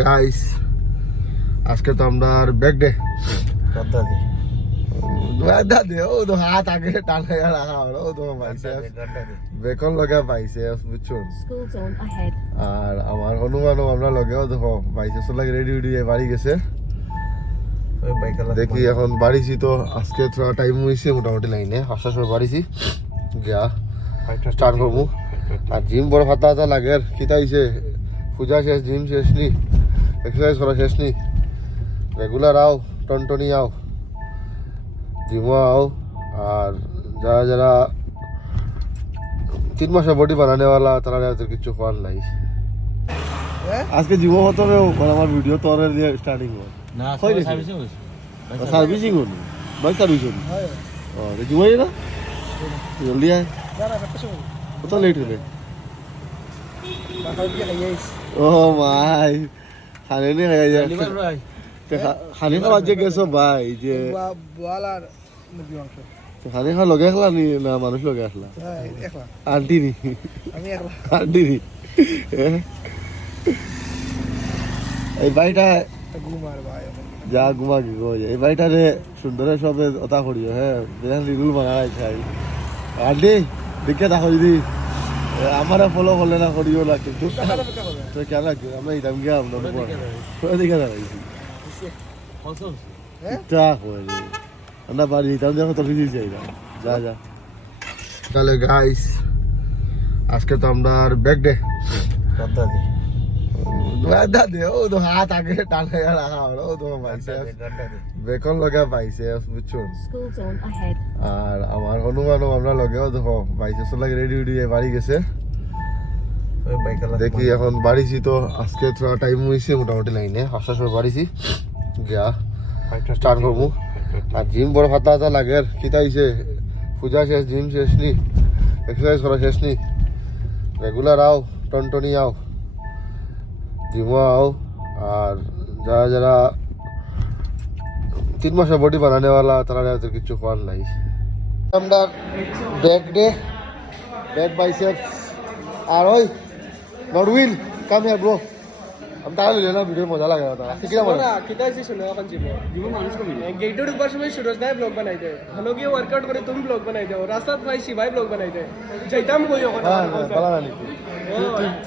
guys আজকে তো আমরা ব্যাক ডে দে ও তো হাত আগে টানে রাখা হলো ও তো পাইছে বেকন লগা পাইছে বুঝছো আর আমার হনুমানও আমরা লগেও দেখো পাইছে সব রেডি উডি বাড়ি গেছে দেখি এখন বাড়িছি তো আজকে থোড়া টাইম হয়েছে মোটামুটি লাইনে আসার সময় বাড়িছি গিয়া স্টার্ট করবো আর জিম বড় ফাতা হাতা লাগে আর খিতা হয়েছে পূজা শেষ জিম শেষ নি এক্সারসাইজ করা শেষ নি রেগুলার আও টনটনি আও জিমও আও আর যারা যারা 3 মাসে বডি বানানেওয়ালা তারা কিছু খাওয়ার নাই আজকে জিমও হতো আমার ভিডিও তোর দিয়ে স্টার্টিং না সার্ভিসিং হইছে সার্ভিসিং হলো বাইক সার্ভিসিং ও জিমই না জলদি আয় কত লেট হবে ও ভাই খানে নি খাই যায় খানে খাওয়া যে গেছো ভাই যে খানে খাওয়া লগে আসলা নি না মানুষ লগে আসলা আন্টি নি আন্টি নি এই বাড়িটা যা ঘুমা কি গো এই বাড়িটারে সুন্দরে সবে অতা করিও হ্যাঁ বেশি রিল বানা খাই আন্টি দেখে দেখো যদি আমার ফলো করলে না করিও না কিন্তু তো কেন আমরা ইদাম গিয়া আপনার দেখে দেখাইছি আমরা বাড়ি ইদাম দেখো তো ভিজি যাই যা যা তাহলে গাইস আজকে তো আমরা ব্যাক ডে দে ও তো হাত আগে টানে রাখা হলো ও তো পাইছে বেকন লগা পাইছে বুঝছো আর আমার হনুমানও আমরা লগেও দেখো পাইছে সব রেডি উডি বাড়ি গেছে দেখি এখন বাড়িছি তো আজকে থোড়া টাইম হয়েছে মোটামুটি লাইনে আসার সময় বাড়িছি গিয়া স্টার্ট করবো আর জিম বড় ফাতা হাতা লাগে আর খিতা হয়েছে পূজা শেষ জিম শেষ নি এক্সারসাইজ করা শেষ নি রেগুলার আও টনটনি আও জিমও আও আর যারা যারা 3 মাসে বডি বানানেওয়ালা তারা কিছু খাওয়ার নাই আমরা ব্যাক ডে ব্যাক বাইসেপস আর ওই নরউইল কাম হিয়ার ব্রো আমি তাহলে না ভিডিও মজা লাগে না কিরা মজা কিতা আছে শুনো এখন জিমো মানুষ কমি গেটের উপর সময় সুরজ ভাই ব্লগ বানাই দে হলো গিয়ে ওয়ার্কআউট করে তুমি ব্লগ বানাই দাও রাস্তাত ভাই শিবাই ব্লগ বানাই দে যাইতাম কই ওখানে বলা না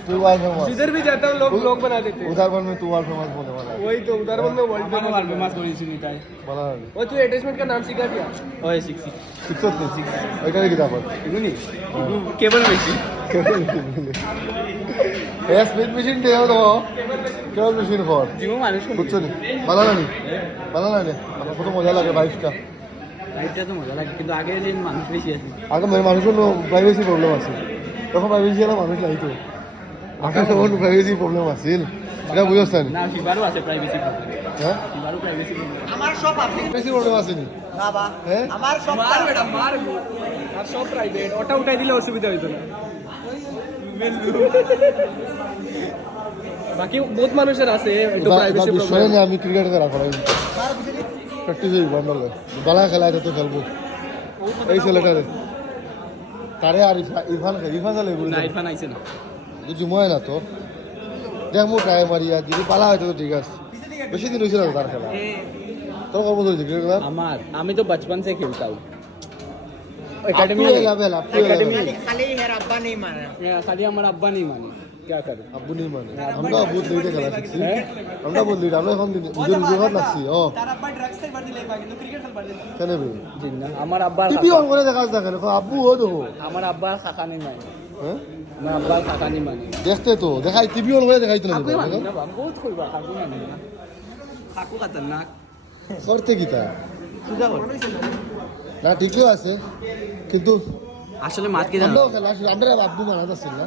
तू वाल फेमस जिधर भी जाता हूं लोग ब्लॉग बना देते हैं उधर में तू वाल फेमस बोलने वाला है वही तो उधर में वर्ल्ड फेमस बोली सुनी था बोला वो तू अटैचमेंट का नाम सीखा क्या ओए 6 এটা কি দাও इतनी केबल मशीन এ স্পিড মেশিন দেও তো কেবল মেশিন কর জিমো মানুষ বুঝছো নি ভালো না আমার কত মজা লাগে বাইকটা বাইকটা তো মজা লাগে কিন্তু আগে যে মানুষ বেশি আছে আগে মানুষের প্রাইভেসি প্রবলেম আছে তখন প্রাইভেসি এলা মানুষ নাই তো আগে তখন প্রাইভেসি প্রবলেম আছিল এটা বুঝছ না শিবারও আছে প্রাইভেসি প্রবলেম হ্যাঁ শিবারও প্রাইভেসি প্রবলেম আমার সব আপনি প্রাইভেসি প্রবলেম আছে নি না বা হ্যাঁ আমার সব মার বেটা মার আর সব প্রাইভেট ওটা উঠাই দিলে অসুবিধা হইতো না বাকি বহুত মানুষের আছে একটু প্রাইভেসি প্রবলেম আমি ক্রিকেট খেলা করাই প্র্যাকটিস হই বন্ধ বালা খেলা তো খেলবো এই ছেলেটারে তারে আর ইরফান চালে না ইরফান আইছে না জুময় না তো দেখ মো ট্রাই মারি আর যদি পালা হয়তো তো ঠিক আছে বেশি দিন হয়েছিল তার খেলা তোর কত বছর ক্রিকেট খেলা আমি তো बचपन से खेलता हूं एकेडमी लेवल एकेडमी खाली है अब्बा नहीं माना खाली हमारा अब्बा नहीं माने क्या करे আব্বু নেই মানে আমরা বহুত লেটে খেলা শিখছি আমরা বহুত লেট আমরা এখন নিজের জোগাড় লাগছি ও তার আব্বা ড্রাগস থেকে বাড়ি লেবা কিন্তু ক্রিকেট খেল বাড়ি কেন বে জিন্না আমার আব্বা টিভি অন করে দেখা যাচ্ছে কেন আব্বু ও দেখো আমার আব্বা কাকা नहीं माने হ্যাঁ আমার আব্বা কাকা नहीं माने দেখতে তো দেখাই টিভি অন করে দেখাইতো না কাকু माने ना बहुत कोई बात काकू माने ना काकू खतरनाक করতে কি তা সুজা কর না ঠিকই আছে কিন্তু আসলে মাত কি আমরাও খেলা আমরা আব্বু মানা যাচ্ছিল না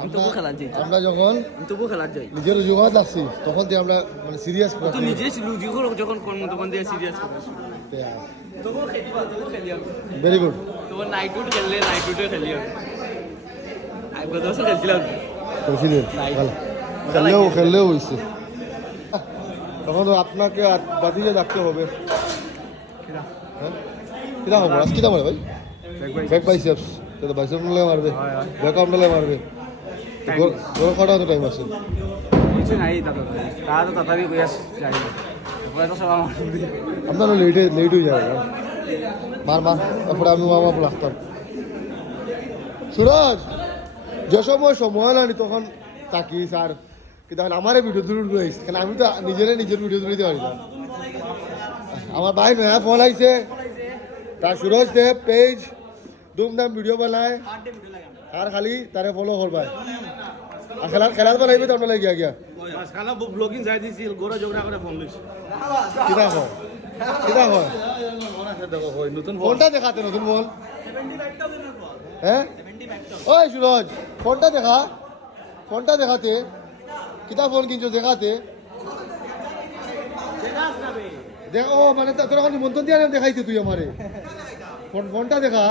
আমি তো খেলা যাই আমরা যখন আমি তো খেলা যাই নিজের জোগাড় লাগছি তখন দিয়ে আমরা মানে সিরিয়াস তো নিজে যখন কোন তখন দিয়ে সিরিয়াস কথা তো খেলিয়া ভেরি গুড তো নাইট আউট খেললে নাইট আউটে খেলিয়া আই বদস খেলছিলাম খেলছিলেন ভালো খেললেও হয়েছে তখন তো আপনাকে বাদিয়ে রাখতে হবে হ্যাঁ কিনা খবর আজ কিনা মারে ভাই ব্যাক বাইসেপস তো বাইসেপস নিলে মারবে ব্যাক আর্ম নিলে মারবে গোল কটা টাইম আছে কিছু নাই তাতে তারা তো তথাপি গৈ আছে যাই তো সব আমার আপনারও লেট হয়ে যাবে মার তারপরে আমি মামা রাখতাম সুরজ যে সময় হলো তখন তাকি স্যার কিন্তু আমারে ভিডিও তুলে আইস কারণ আমি তো নিজের ভিডিও তুলে দিতে পারি না আমার ভাই নয়া ফোন আইছে তার সুরজ দেব পেজ ধুমধাম ভিডিও বানায় আর খালি তারে ফলো করবাই আর খেলার বানাইবে তো আপনার গিয়া গিয়া খানা ব্লগিং যাই দিছিল গোরা জোগরা করে ফোন লইছে কিনা হয় নতুন ফোনটা দেখাতে নতুন ফোন হ্যাঁ ওই সুরজ ফোনটা দেখাতে কিতা ফোন কিনছো দেখাতে দেখ ও মানে তোর এখন নিমন্ত্রণ দিয়ে দেখাইছে তুই আমারে ফোনটা দেখা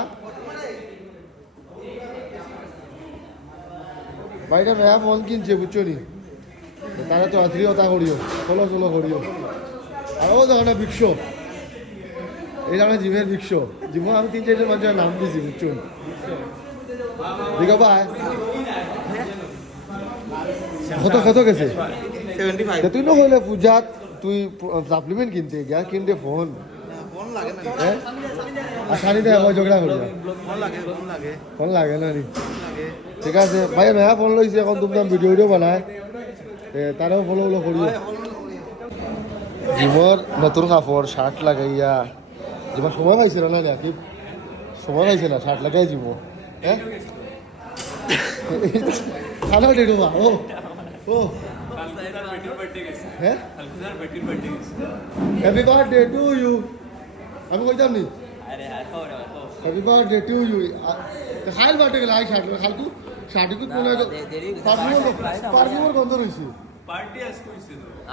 বাইরে মেয়া ফোন কিনছে বুঝছো নি তারা তো আত্মীয়তা করিও চলো করিও আর ও দেখো না বিক্ষ এই ধরনের জিমের বিক্ষ জিমে আমি 3-4 মানুষের নাম দিয়েছি বুঝছো দেখো ভাই কত গেছে 75 তুই না হলে পূজাত তুই সাপ্লিমেন্ট কিনতে গিয়া কিনতে ফোন ফোন লাগে না হ্যাঁ আর শাড়িতে আমার ঝগড়া করি ফোন লাগে ফোন লাগে না নি ঠিক আছে ভাই মেয়া ফোন লইছে এখন তুমি ভিডিও বানায় তারাও ফলো করিও জিমর নতুন কাপড় শার্ট লাগাইয়া জিমর সময় পাইছে না নাকি সময় পাইছে না শার্ট লাগাই জিমো হ্যাঁ খানা ডেটো বা ও হ্যাঁ হ্যাপি বার্থডে টু ইউ আমি কইতাম নি হ্যাপি বার্থডে টু ইউ খাইল বার্থডে গেলে আই শার্ট খালকু শার্টকু কোন পারফিউমের গন্ধ রইছে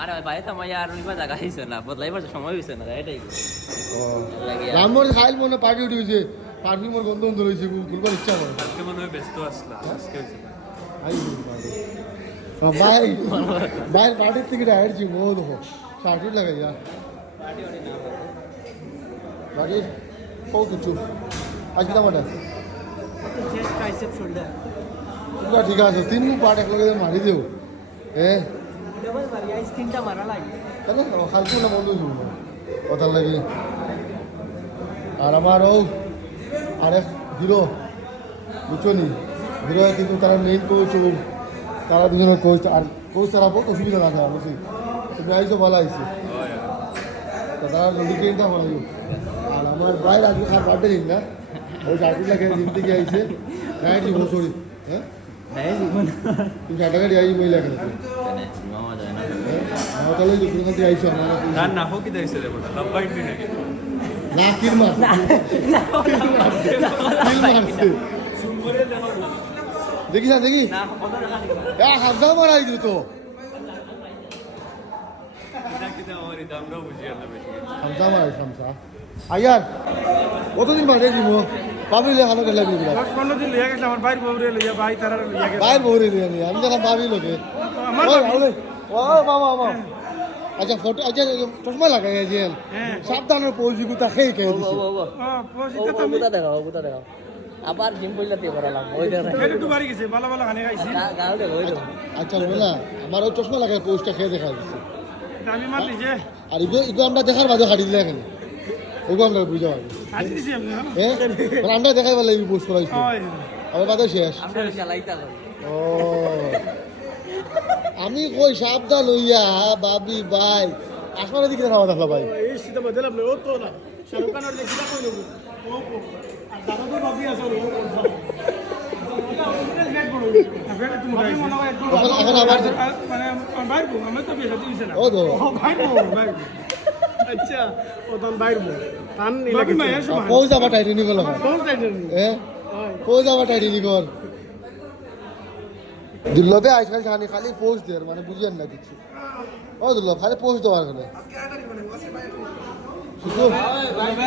আরে ভাই তো মই আর রইবা জায়গা হইছে না বদলাইবার সময় হইছে না এটাই রামর খাইল মনে পার্টি উঠে হইছে পারফিউমের গন্ধ রইছে খুলবার ইচ্ছা করে আজকে মনে হয় ব্যস্ত আসলা আজকে বাইর পার্টির থেকে ডাইরেক্ট জিম ও দেখো শার্ট লাগাইয়া বাকি কৌ কিছু আজকে আমার চেস্ট ট্রাইসেপ শোল্ডার ঠিক আছে 3 পার্ট একলগে মারি দেও ডবল মারিয়া তিনটা মারা লাগে কেন খালকু না বন্ধু কথা লাগে আর আমার ও আরেক হিরো বুঝছো নি হিরো কিন্তু তারা মেইন কোচ তারা দুজনের কোচ আর কোচ তারা বহুত অসুবিধা না খাওয়া বুঝছি তুমি আইসো ভালো আইসি তো তারা জলদি কিনতে ভালো আর আমার বাইরে আজকে খার বার্থডে দিন না ওই চাকরি লাগে দিন থেকে আইসে হ্যাঁ জি সরি হ্যাঁ তুমি টাকা দিয়ে আই মহিলা কেন মামা যায় না আমার তাহলে দুপুর কাছে আইসো আমার গান না হোক কি দাইছে রে বড় লাভ বাইট নি নাকি না কিল মারছে দেখি হামজা মারাই দিত হামজা মারাই হামজা আয়ার কতদিন বাদে দিব পাবিলে খানো গেলে দিবি 10-15 দিন লিয়া গেছে আমার বাইর বউরে লিয়া ভাই তারা লিয়া গেছে বাইর বউরে দিয়ে নি আমি যখন পাবি লোকে আমার ও মামা আচ্ছা ফটো আচ্ছা চশমা লাগাই আছে সাবধানে পৌঁছি গুতা খেয়ে খেয়ে দিছি পজিতে তো বুতা দেখাও আবার জিম কইলা দিয়ে করালাম ওই দেখা ফের একটু বাড়ি গেছে ভালো খানে খাইছি গাও দেখো ওই দেখো আচ্ছা বলা আমার ওই চশমা লাগাই পোস্টটা খেয়ে দেখা দিছি আমি মারলি যে আর ইগো আমরা দেখার বাদে খাটি দিলে এখানে ওগো আমরা বুঝা পাবো আজ দিছি আমি হ্যাঁ মানে আমরা দেখাই বলে পোস্ট করাইছি আমার বাদে শেষ আমরা চালাইতা করি ও আমি কই সাবধান হইয়া বাবি ভাই আসমানের দিকে দেখা দেখলা ভাই এই সিধা বদলাম না ও তো না শাহরুখ খানের যে কিটা কইলো ও আর দাদা তো বাবি আছে ও এখন আবার মানে বাইর বউ আমি তো বেশি দিছি না ও দো বাইর বউ আচ্ছা ও তখন বাইর বউ তান ইলাকে পৌঁছ যাবা টাইটেনি গেল হ্যাঁ পৌঁছ যাবা টাইটেনি কর দুর্লভে আজকাল জানি খালি পোস্ট দের মানে বুঝেন না কিছু ও দুর্লভ খালি পোস্ট দেওয়ার করে শুধু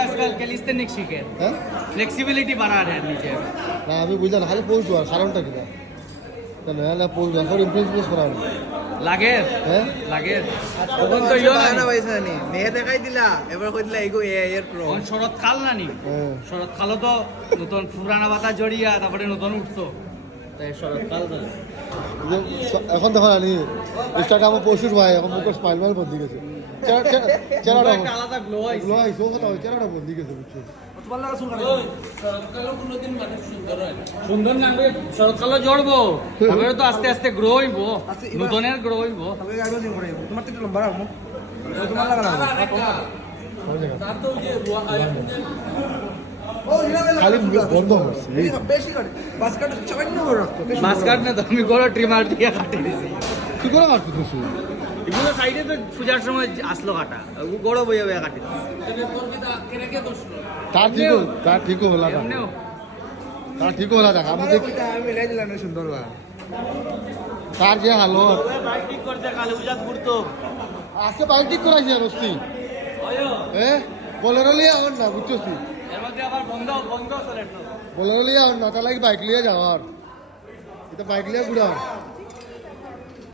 आजकल कैलिस्थेनिक्स सीखे হ্যাঁ फ्लेक्सिबिलिटी बना रहे हैं नीचे না আমি বুঝলাম না খালি পোস্ট দেওয়ার কারণটা কি না না পোস্ট দেওয়ার ইমপ্রেস করা लागे হ্যাঁ लागे তখন তো ইয়া না পয়সা নি মেয়ে দেখাই দিলা এবার কইলা ইগো এর প্রো এখন শরৎ কাল না নি হ্যাঁ শরৎ কালও তো নতুন পুরানা পাতা জড়িয়া তারপরে নতুন উঠতো তাই শরৎ কাল তো এখন দেখো আনি ইনস্টাগ্রামে প্রচুর ভাই এখন মুখে স্মাইল মাইল বন্ধি গেছে চেহারাটা আলাদা গ্লো আইছে গ্লো আইসো কথা চেহারাটা বন্ধি গেছে বুঝছো সুন্দর না শরৎকালে জড়বো তারপরে তো আস্তে আস্তে গ্রো হইব নতুনের গ্রো হইব তোমার তো একটু লম্বা রাখবো তোমার লাগা খালি বন্ধ হচ্ছে বেশি করে বাস কাট সামান্য করে রাখতো মাছ কাট না তো আমি গড় ট্রিমার দিয়ে কাটে দিছি কি করে কাটছো তুই এগুলো সাইডে তো পূজার সময় আসলো কাটা গড় বইয়া বইয়া কাটে তার ঠিক হলা না এমনিও তার ঠিক হলা দেখ আমি দেখ আমি মিলাই দিলাম না সুন্দর বা তার যে হালো বাইক ঠিক করছে কালী পূজা ঘুরতো আজকে বাইক ঠিক করাইছি রস্তি বলেরো লিয়ে আমার না বুঝছো তুই এর মধ্যে আবার বন্ধ বন্ধ চলে বলেরো লিয়ে আমার না তাহলে বাইক লিয়ে যাওয়ার এটা বাইক লিয়ে ঘুরার